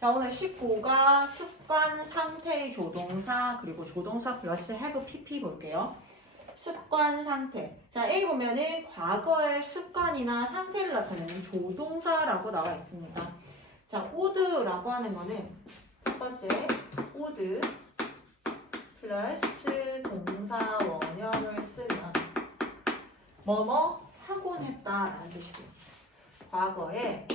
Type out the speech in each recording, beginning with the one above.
자, 오늘 19가 습관, 상태의 조동사, 그리고 조동사 플러스 have pp 볼게요. 습관, 상태. 자, 여기 보면은 과거의 습관이나 상태를 나타내는 조동사라고 나와 있습니다. 자, would라고 하는 거는 첫 번째, would 플러스 동사 원형을 쓰면 뭐뭐 하곤 했다라는 뜻이고요. 과거에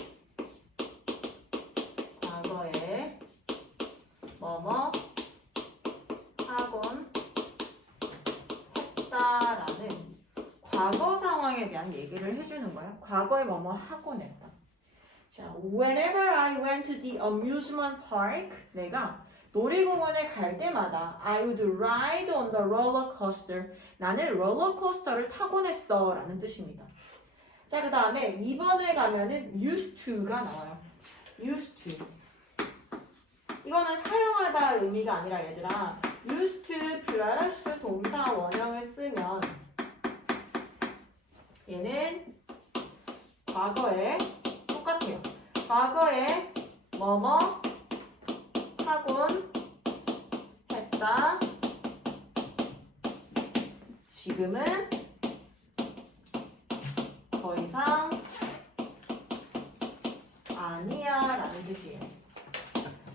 뭐뭐 하곤 했다라는 과거 상황에 대한 얘기를 해주는 거야. 과거에 뭐뭐 하곤 했다. 자, whenever I went to the amusement park, 내가 놀이공원에 갈 때마다 I would ride on the roller coaster. 나는 롤러코스터를 타곤 했어 라는 뜻입니다. 자, 그 다음에 2번에 가면은 used to가 나와요. used to. 이거는 사용하다 의미가 아니라 얘들아 used to 플러스 동사 원형을 쓰면 얘는 과거에 똑같아요. 과거에 뭐뭐 하곤 했다. 지금은 더 이상 아니야 라는 뜻이에요.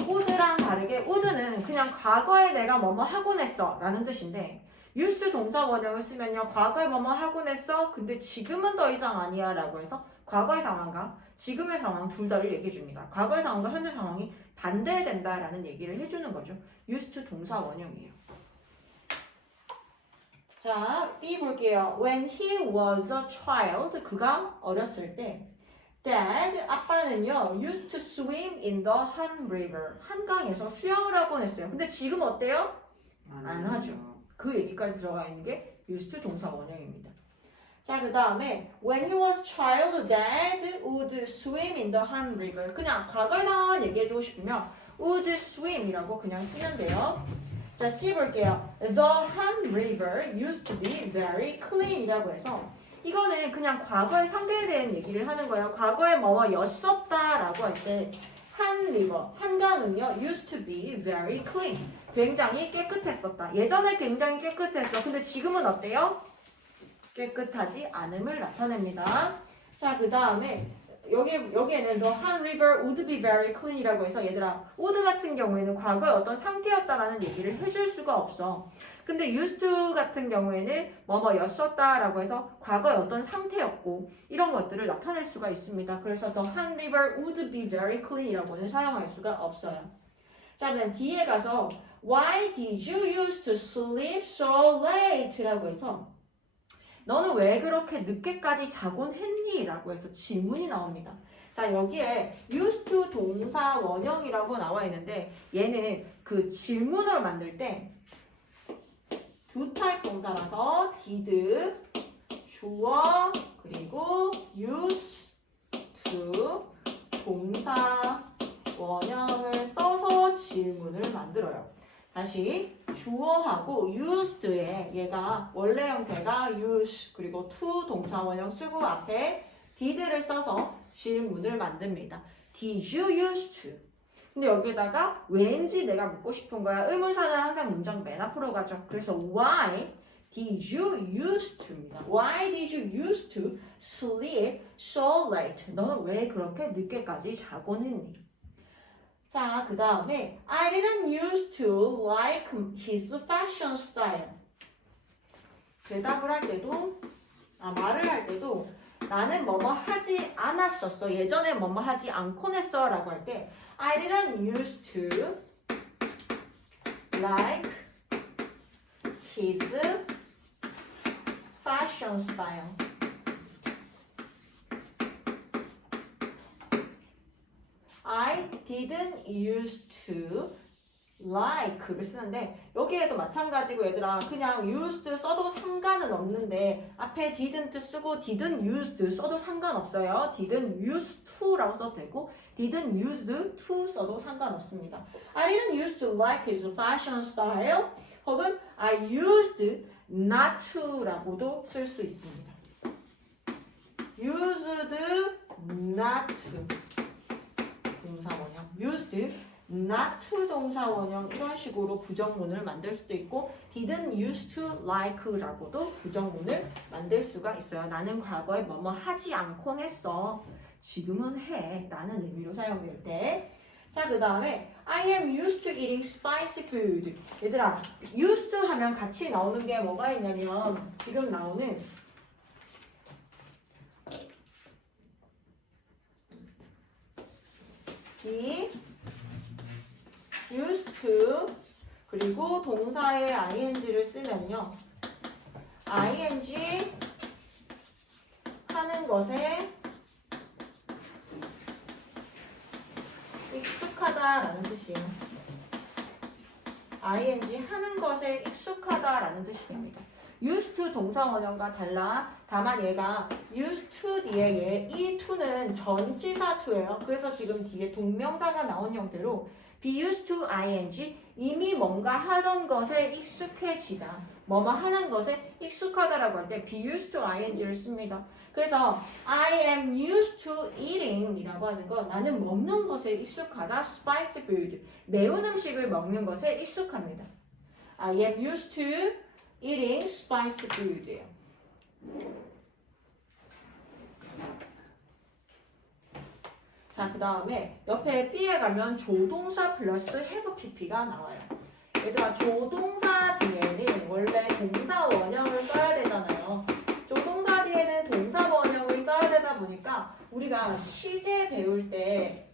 would랑 다르게 would는 그냥 과거에 내가 뭐뭐 하곤 했어 라는 뜻인데 used to 동사 원형을 쓰면요. 과거에 뭐뭐 하곤 했어. 근데 지금은 더 이상 아니야 라고 해서 과거의 상황과 지금의 상황 둘 다를 얘기해 줍니다. 과거의 상황과 현재 상황이 반대된다라는 얘기를 해주는 거죠. used to 동사 원형이에요. 자, B 볼게요. When he was a child, 그가 어렸을 때 Dad, 아빠는요 used to swim in the Han River. 한강에서 수영을 하곤 했어요. 근데 지금 어때요? 안 하죠. 그 얘기까지 들어가 있는 게 used to 동사 원형입니다. 자, 그 다음에 when he was child, Dad would swim in the Han River. 그냥 과거의 상황을 얘기해주고 싶으면 would swim이라고 그냥 쓰면 돼요. 자, C 볼게요. The Han River used to be very clean 이라고 해서 이거는 그냥 과거의 상태에 대한 얘기를 하는 거예요. 과거에 뭐였었다라고 할 때 한 리버, 한강은요 used to be very clean. 굉장히 깨끗했었다. 예전에 굉장히 깨끗했어. 근데 지금은 어때요? 깨끗하지 않음을 나타냅니다. 자, 그 다음에 여기에는 the Han River would be very clean이라고 해서 얘들아 would 같은 경우에는 과거의 어떤 상태였다라는 얘기를 해줄 수가 없어. 근데 used to 같은 경우에는 뭐뭐였었다라고 해서 과거의 어떤 상태였고 이런 것들을 나타낼 수가 있습니다. 그래서 the Han River would be very clean이라고는 사용할 수가 없어요. 자, 그럼 D에 가서 Why did you used to sleep so late? 라고 해서 너는 왜 그렇게 늦게까지 자곤 했니? 라고 해서 질문이 나옵니다. 자, 여기에 used to 동사 원형이라고 나와 있는데 얘는 그 질문으로 만들 때 두 타입 동사라서 did, 주어, 그리고 used to 동사 원형을 써서 질문을 만들어요. 다시 주어하고 used에 얘가 원래 형태가 use 그리고 to 동사 원형 쓰고 앞에 did를 써서 질문을 만듭니다. Did you used to? 근데 여기에다가 왠지 내가 묻고 싶은 거야. 의문사는 항상 문장 맨 앞으로 가죠. 그래서 why did you used to입니다. Why did you used to sleep so late? 너는 왜 그렇게 늦게까지 자곤 했니? 자, 그 다음에 I didn't used to like his fashion style. 대답을 할 때도 말을 할 때도 나는 뭐뭐 하지 않았었어. 예전에 뭐뭐 하지 않곤 했어 라고 할 때 I didn't used to like his fashion style. I didn't used to like를 쓰는데 여기에도 마찬가지고 얘들아 그냥 used 써도 상관은 없는데 앞에 didn't 쓰고 didn't used 써도 상관없어요. didn't use to라고 써도 되고 didn't used to 써도 상관없습니다. I didn't used to like his fashion style 혹은 I used not to라고도 쓸 수 있습니다. used not to 동사 원형 used not to 동사 원형 이런 식으로 부정문을 만들 수도 있고 didn't used to like라고도 부정문을 만들 수가 있어요. 나는 과거에 뭐뭐 하지 않곤 했어. 지금은 해. 라는 의미로 사용될 때. 자, 그 다음에 I am used to eating spicy food. 얘들아, used to 하면 같이 나오는 게 뭐가 있냐면 지금 나오는 he used to 그리고 동사에 ing를 쓰면요. ing 하는 것에 익숙하다라는 뜻이에요. ing 하는 것에 익숙하다라는 뜻입니다. used to 동사 원형과 달라. 다만 얘가 used to 뒤에 이 to는 전치사 to예요. 그래서 지금 뒤에 동명사가 나온 형태로 be used to ing 이미 뭔가 하던 것에 익숙해지다. 뭐뭐 하는 것에 익숙하다라고 할 때 be used to ing를 씁니다. 그래서 I am used to eating 이라고 하는 건 나는 먹는 것에 익숙하다. spicy food 매운 음식을 먹는 것에 익숙합니다. I am used to eating spicy food예요. 자, 그 다음에 옆에 B에 가면 조동사 플러스 have pp가 나와요. 얘들아, 조동사 뒤에는 원래 동사 원형을 써야 되잖아요. 조동사 뒤에는 동사 원형을 써야 되다 보니까 우리가 시제 배울 때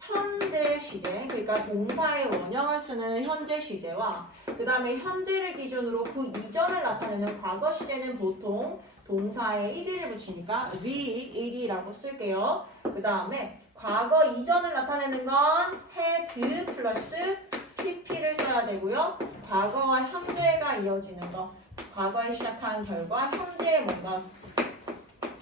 현재 시제, 그러니까 동사의 원형을 쓰는 현재 시제와 그 다음에 현재를 기준으로 그 이전을 나타내는 과거 시제는 보통 동사에 ed를 붙이니까 we, it이라고 쓸게요. 그 다음에 과거 이전을 나타내는 건 had 플러스 pp를 써야 되고요. 과거와 현재가 이어지는 거, 과거에 시작한 결과 현재에 뭔가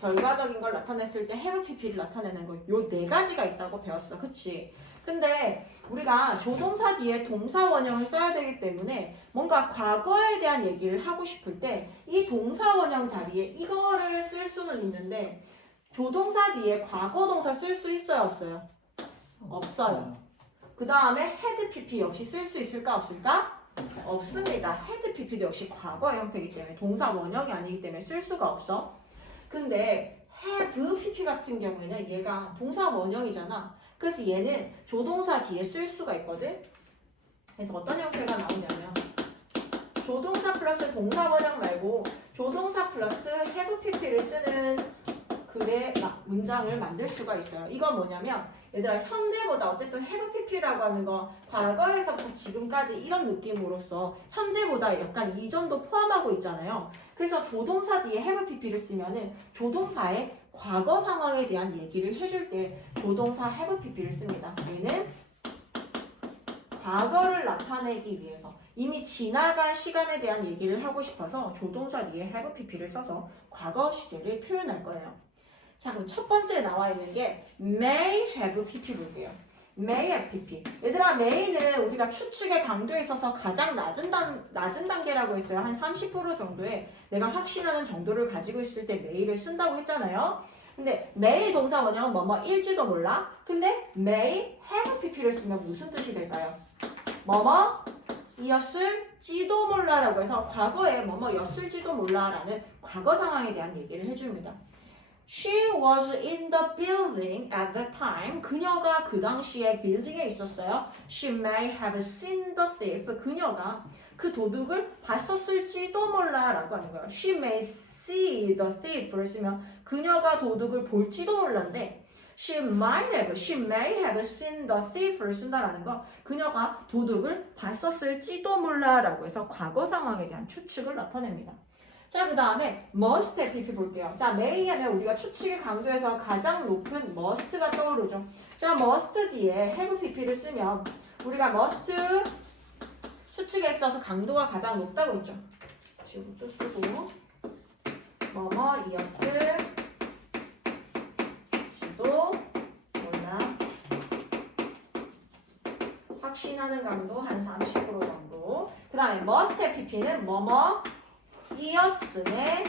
결과적인 걸 나타냈을 때 have pp를 나타내는 거, 요 네 가지가 있다고 배웠어. 그치? 근데 우리가 조동사 뒤에 동사 원형을 써야 되기 때문에 뭔가 과거에 대한 얘기를 하고 싶을 때 이 동사 원형 자리에 이거를 쓸 수는 있는데 조동사 뒤에 과거 동사 쓸 수 있어요, 없어요? 없어요. 그 다음에 had pp 역시 쓸 수 있을까, 없을까? 없습니다. had pp도 역시 과거의 형태이기 때문에 동사 원형이 아니기 때문에 쓸 수가 없어. 근데 have pp 같은 경우에는 얘가 동사 원형이잖아. 그래서 얘는 조동사 뒤에 쓸 수가 있거든. 그래서 어떤 형태가 나오냐면 조동사 플러스 동사 원형 말고 조동사 플러스 have pp를 쓰는 글의 문장을 만들 수가 있어요. 이건 뭐냐면 얘들아, 현재보다 어쨌든 have pp라고 하는 건 과거에서부터 지금까지 이런 느낌으로써 현재보다 약간 이전도 포함하고 있잖아요. 그래서 조동사 뒤에 have pp를 쓰면은 조동사의 과거 상황에 대한 얘기를 해줄 때 조동사 have pp를 씁니다. 얘는 과거를 나타내기 위해서 이미 지나간 시간에 대한 얘기를 하고 싶어서 조동사 뒤에 have pp를 써서 과거 시제를 표현할 거예요. 자, 그럼 첫 번째 나와 있는 게 may have pp 볼게요. may have pp. 얘들아, may는 우리가 추측의 강도에 있어서 가장 낮은 단계라고 했어요. 한 30% 정도의 내가 확신하는 정도를 가지고 있을 때 may를 쓴다고 했잖아요. 근데 may 동사 원형은 뭐뭐일지도 몰라. 근데 may have pp를 쓰면 무슨 뜻이 될까요? 뭐뭐이었을지도 몰라라고 해서 과거에 뭐뭐였을지도 몰라라는 과거 상황에 대한 얘기를 해줍니다. She was in the building at the time. 그녀가 그 당시에 빌딩에 있었어요. She may have seen the thief. 그녀가 그 도둑을 봤었을지도 몰라라고 하는 거예요. She may see the thief를 쓰면 그녀가 도둑을 볼지도 몰랐는데 She may have seen the thief를 쓴다라는 건 그녀가 도둑을 봤었을지도 몰라라고 해서 과거 상황에 대한 추측을 나타냅니다. 자, 그 다음에 must have pp 볼게요. 자, may 하면 우리가 추측의 강도에서 가장 높은 must가 떠오르죠. 자, must 뒤에 have pp를 쓰면 우리가 must 추측에 있어서 강도가 가장 높다고 했죠. 지금 또 쓰고 뭐뭐이었을지도 몰라. 확신하는 강도 한 30% 정도. 그 다음에 must have pp는 뭐뭐 이었음에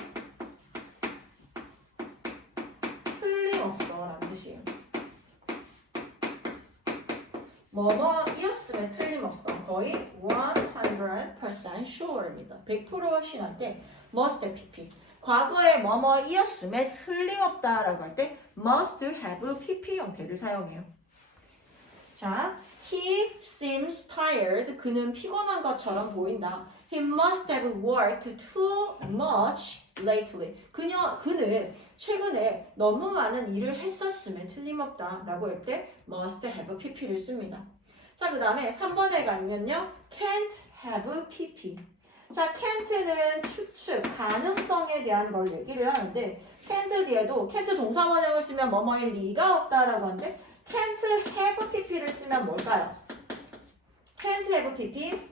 틀림없어 라는 뜻이에요. 뭐뭐이었음에 틀림없어. 거의 100% sure입니다. 100% 확신할 때 must pp. 과거에 뭐뭐이었음에 틀림없다라고 할 때 must have pp 형태를 사용해요. 자, he seems tired. 그는 피곤한 것처럼 보인다. He must have worked too much lately. 그는 최근에 너무 많은 일을 했었음에 틀림없다 라고 할 때 must have pp를 씁니다. 자, 그 다음에 3번에 가면요. can't have pp. 자, can't는 추측, 가능성에 대한 걸 얘기를 하는데 can't 뒤에도 can't 동사원형을 쓰면 뭐뭐일 리가 없다라고 하는데 can't have pp를 쓰면 뭘까요? can't have pp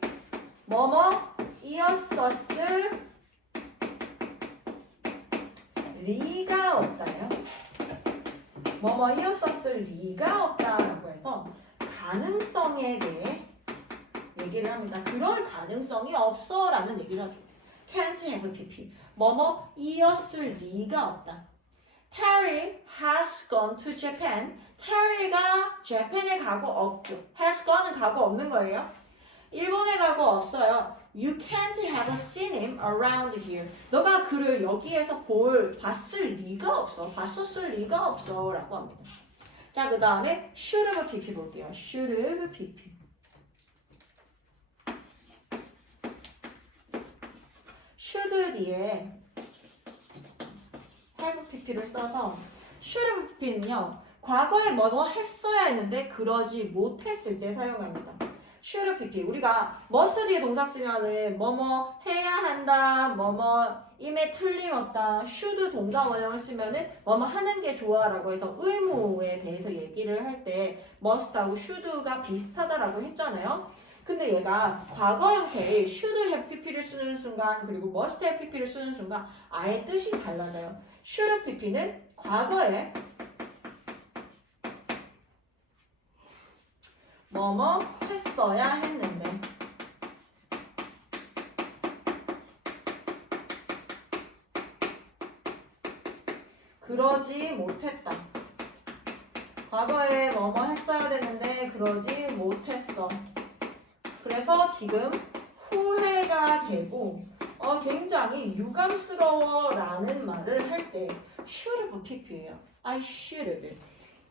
뭐뭐이었었을 리가 없다요. 뭐뭐이었었을 리가 없다라고 해서 가능성에 대해 얘기를 합니다. 그럴 가능성이 없어라는 얘기를 하죠. can't have pp 뭐뭐이었을 리가 없다. Terry has gone to Japan. Terry가 재팬에 가고 없죠. has gone은 가고 없는 거예요. 일본에 가고 없어요. You can't have seen him around here. 너가 그를 여기에서 봤을 리가 없어. 봤었을 리가 없어 라고 합니다. 자, 그 다음에 should have pp 볼게요. should have pp. should 뒤에 have pp를 써서 should have pp는요. 과거에 뭐 했어야 했는데 그러지 못했을 때 사용합니다. should have pp. 우리가 must 뒤에 동사 쓰면은 뭐뭐 해야 한다, 뭐뭐임에 틀림없다. should 동사 원형을 쓰면은 뭐뭐 하는 게 좋아라고 해서 의무에 대해서 얘기를 할 때 must하고 should가 비슷하다라고 했잖아요. 근데 얘가 과거 형태의 should have pp를 쓰는 순간 그리고 must have pp를 쓰는 순간 아예 뜻이 달라져요. should have pp는 과거에 뭐뭐 했어야 했는데 그러지 못했다. 과거에 뭐뭐 했어야 되는데 그러지 못했어. 그래서 지금 후회가 되고 굉장히 유감스러워라는 말을 할 때 should have pp예요. I should have.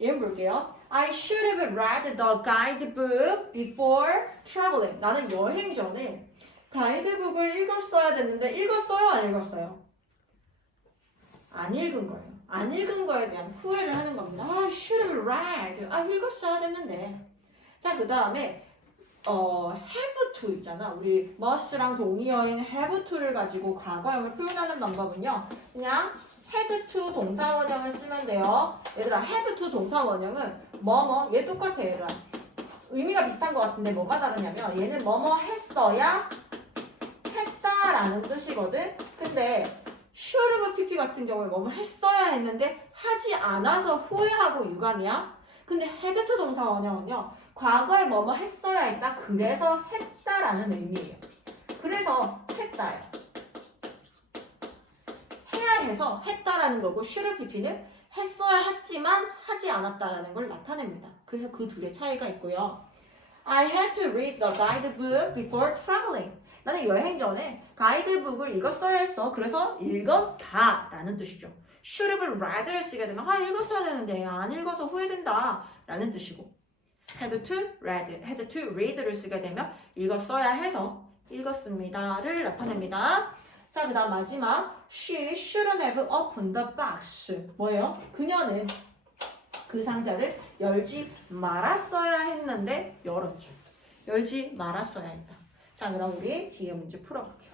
예문 볼게요. I should have read the guidebook before traveling. 나는 여행 전에 가이드북을 읽었어야 됐는데 읽었어요? 안 읽었어요? 안 읽은 거예요. 안 읽은 거에 대한 후회를 하는 겁니다. I should have read. 읽었어야 됐는데. 자, 그 다음에 have to 있잖아. 우리 must랑 동의어인 have to를 가지고 과거형을 표현하는 방법은요. 그냥 had to 동사원형을 쓰면 돼요. 얘들아, had to 동사원형은 얘 똑같아, 얘들아. 의미가 비슷한 것 같은데 뭐가 다르냐면 얘는 뭐뭐 했어야 했다라는 뜻이거든. 근데 should have pp 같은 경우에 뭐뭐 했어야 했는데 하지 않아서 후회하고 유감이야. 근데 had to 동사원형은요. 과거에 뭐뭐 했어야 했다. 그래서 했다라는 의미예요. 그래서 했다예요. 해야 해서 했다라는 거고 should pp는 했어야 했지만 하지 않았다라는 걸 나타냅니다. 그래서 그 둘의 차이가 있고요. I had to read the guidebook before traveling. 나는 여행 전에 가이드북을 읽었어야 했어. 그래서 읽었다 라는 뜻이죠. should have read를 쓰게 되면 읽었어야 되는데 안 읽어서 후회된다 라는 뜻이고 had to read, had to read를 쓰게 되면 읽었어야 해서 읽었습니다를 나타냅니다. 자, 그 다음 마지막 She shouldn't have opened the box. 뭐예요? 그녀는 그 상자를 열지 말았어야 했는데 열었죠. 열지 말았어야 했다. 자, 그럼 우리 뒤에 문제 풀어볼게요.